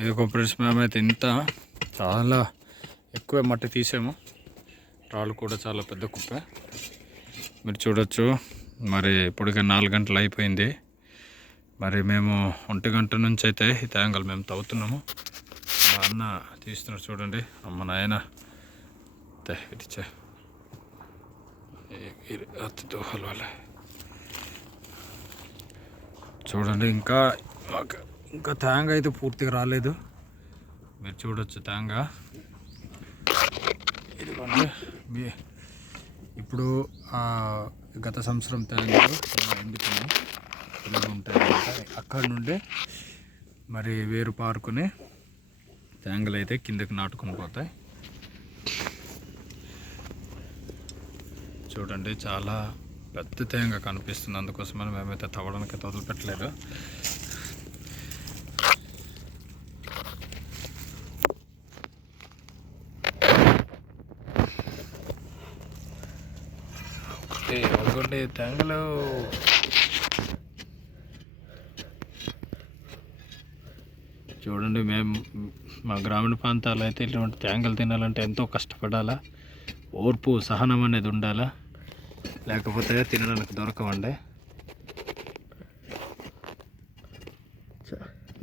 ఇదిగో ఫ్రెండ్స్, మేమైతే ఇంత చాలా ఎక్కువ మట్టి తీసాము. రాళ్ళు కూడా చాలా పెద్ద కుప్ప మీరు చూడొచ్చు. మరి ఇప్పటికే 4 గంటలు అయిపోయింది. మరి మేము 1 గంట నుంచి అయితే ఈ తేంగలు మేము తవ్వుతున్నాము. మా అన్న తీస్తున్నారు చూడండి. అమ్మ నాయన ఇచ్చే చూడండి. ఇంకా తేంగ అయితే పూర్తిగా రాలేదు. మీరు చూడొచ్చు తేంగ. ఇదిగోండి ఇప్పుడు గత సంవత్సరం తేంగలు ఎండుతున్నాయి ఉంటాయి. అక్కడ నుండి మరి వేరు పారుకుని తేంగలు అయితే కిందకి నాటుకొని పోతాయి. చూడండి, చాలా పెద్ద తేంగ కనిపిస్తుంది. అందుకోసమని మేమైతే తవ్వడానికి వదిలిపెట్టలేదు. ఒకటి తేంగలు చూడండి. మేము మా గ్రామీణ ప్రాంతాల్లో అయితే ఇటువంటి తేంగలు తినాలంటే ఎంతో కష్టపడాలా, ఓర్పు సహనం అనేది ఉండాలా, లేకపోతే తినడానికి దొరకవండి.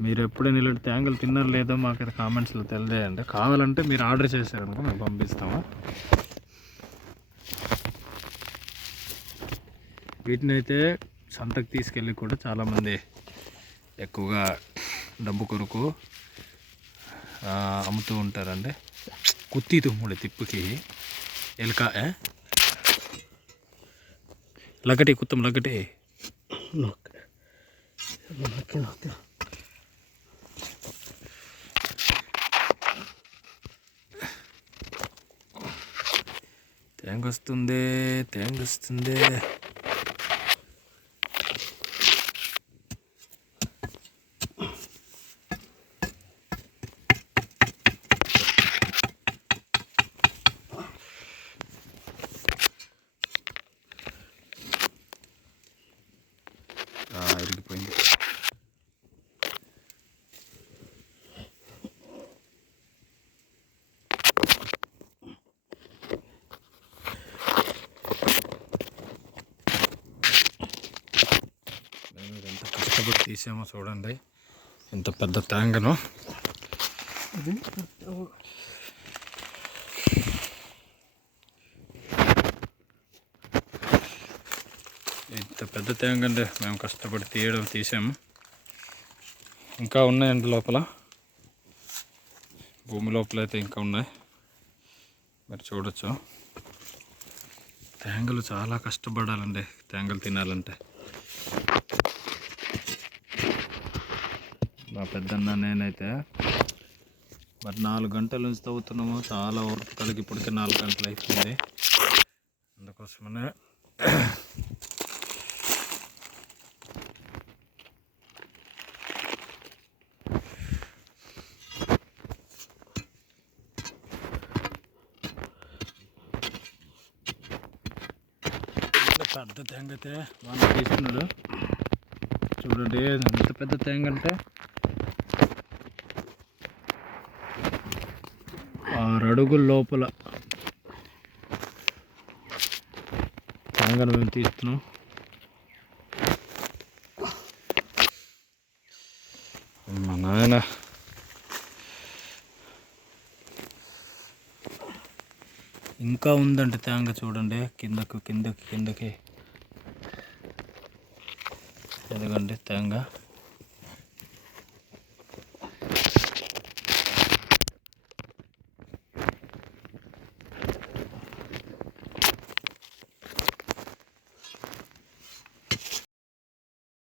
మీరు ఎప్పుడైనా ఇలాంటి తేంగలు తిన్నారు లేదో మాకు కామెంట్స్లో తెలియజేయండి. కావాలంటే మీరు ఆర్డర్ చేశారనుకో మేము పంపిస్తాము. వీటిని అయితే సంతకు తీసుకెళ్ళి కూడా చాలామంది ఎక్కువగా డబ్బు కొరకు అమ్ముతూ ఉంటారండి. కుత్తి తుమ్ముడు తిప్పుకి ఎలక లగటి కుత్తం లగటి తేంగొస్తుంది. ఇరిగిపోయింది. మేము ఎంత కష్టపడి తీసామో చూడండి. ఇంత పెద్ద తేంగను ఇంత పెద్ద తేంగ అంటే మేము కష్టపడి తీసాము. ఇంకా ఉన్నాయండి లోపల, భూమి లోపల అయితే ఇంకా ఉన్నాయి. మీరు చూడొచ్చు. తేంగలు చాలా కష్టపడాలండి తేంగలు తినాలంటే. మా పెద్దన్న నేనైతే మరి 4 గంటల నుంచి తవ్వుతున్నాము. చాలా ఓర్పు కలిగి ఇప్పటికే 4 గంటలు అయిపోయింది. అందుకోసమనే పెద్ద తేంగ అయితే వాళ్ళు తీసుకున్నాడు. చూడండి ఎంత పెద్ద తేంగ అంటే 6 అడుగుల లోపల తేంగను మేము తీస్తున్నాం. మా నాయన ఇంకా ఉందంటే తేంగ చూడండి. కిందకి ఎందుకండి తేంగ